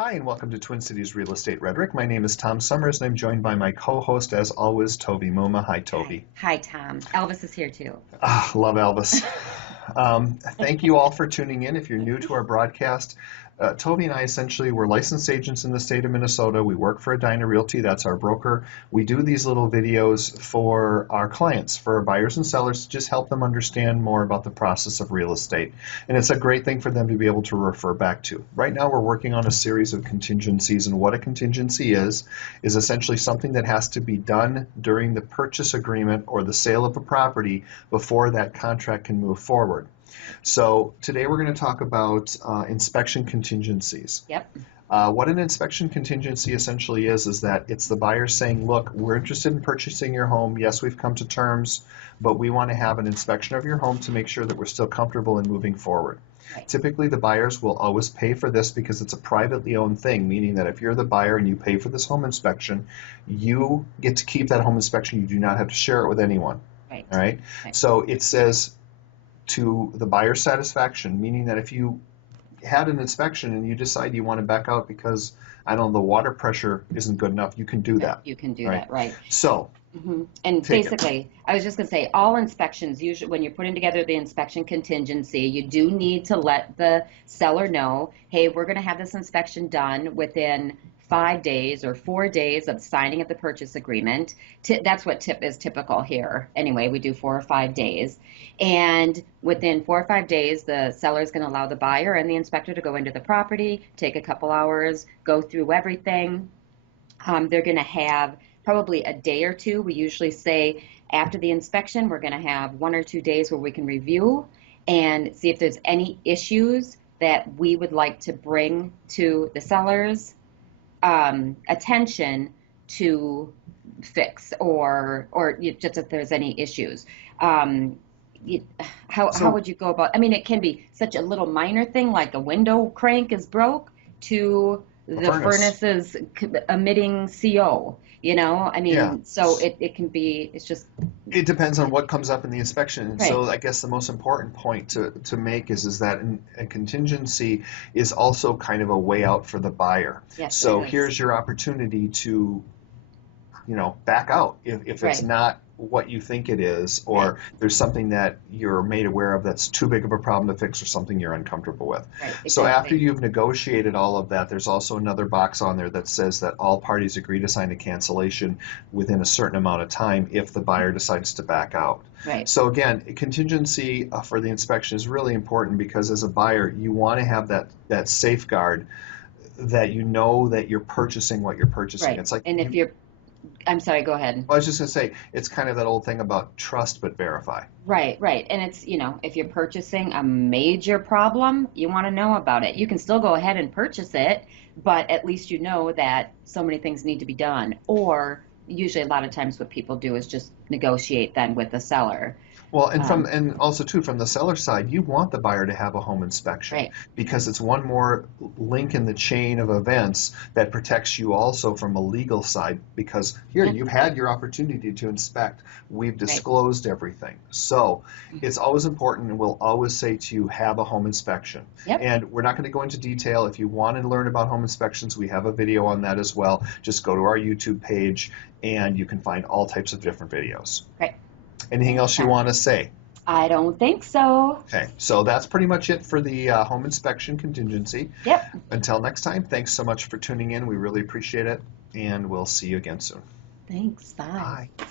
Hi, and welcome to Twin Cities Real Estate Rhetoric. My name is Tom Sommers, and I'm joined by my co-host, as always, Toby Muma. Hi, Toby. Hi, Tom. Elvis is here too. Love Elvis. Thank you all for tuning in. If you're new to our broadcast, Toby and I essentially we're licensed agents in the state of Minnesota. We work for Edina Realty. That's our broker. We do these little videos for our clients, for our buyers and sellers, to just help them understand more about the process of real estate. And it's a great thing for them to be able to refer back to. Right now, we're working on a series of contingencies, and what a contingency is essentially something that has to be done during the purchase agreement or the sale of a property before that contract can move forward. So today we're going to talk about inspection contingencies. Yep. What an inspection contingency essentially is that it's the buyer saying, look, we're interested in purchasing your home. Yes, we've come to terms, but we want to have an inspection of your home to make sure that we're still comfortable in moving forward. Right. Typically, the buyers will always pay for this because it's a privately owned thing, meaning that if you're the buyer and you pay for this home inspection, you get to keep that home inspection. You do not have to share it with anyone. Right. All right? So it says to the buyer's satisfaction, meaning that if you had an inspection and you decide you want to back out because, I don't know, the water pressure isn't good enough, you can do that. You can do that, right. So, and basically, I was just going to say, all inspections, usually when you're putting together the inspection contingency, you do need to let the seller know, hey, we're going to have this inspection done within 5 days or 4 days of signing of the purchase agreement. That's what is typical here. Anyway, we do 4 or 5 days. And within 4 or 5 days, the seller is going to allow the buyer and the inspector to go into the property, take a couple hours, go through everything. They're going to have probably a day or two. We usually say after the inspection, we're going to have 1 or 2 days where we can review and see if there's any issues that we would like to bring to the seller's attention to fix or just if there's any issues. How would you go about, I mean, it can be such a little minor thing like a window crank is broke to the furnace's emitting CO, I mean, so it can be, it's just. It depends on what comes up in the inspection. And so I guess the most important point to make is that a contingency is also kind of a way out for the buyer. Yes, so here's your opportunity to, back out if it's not what you think it is, or there's something that you're made aware of that's too big of a problem to fix or something you're uncomfortable with. Right, exactly. So after you've negotiated all of that, there's also another box on there that says that all parties agree to sign a cancellation within a certain amount of time if the buyer decides to back out. Right. So again, contingency for the inspection is really important because as a buyer, you want to have that safeguard that you know that you're purchasing what you're purchasing. Right. It's like, and if you're I'm sorry, go ahead. I was just going to say, it's kind of that old thing about trust but verify. Right. And it's, if you're purchasing a major problem, you want to know about it. You can still go ahead and purchase it, but at least you know that so many things need to be done. Or usually a lot of times what people do is just negotiate then with the seller. Well, and also too, from the seller side, you want the buyer to have a home inspection because it's one more link in the chain of events that protects you also from a legal side. Because here you've had your opportunity to inspect, we've disclosed everything. So it's always important, and we'll always say to you, have a home inspection. And we're not going to go into detail. If you want to learn about home inspections, we have a video on that as well. Just go to our YouTube page, and you can find all types of different videos. Right. Anything else you want to say? I don't think so. Okay, so that's pretty much it for the home inspection contingency. Yep. Until next time, thanks so much for tuning in. We really appreciate it, and we'll see you again soon. Thanks. Bye. Bye.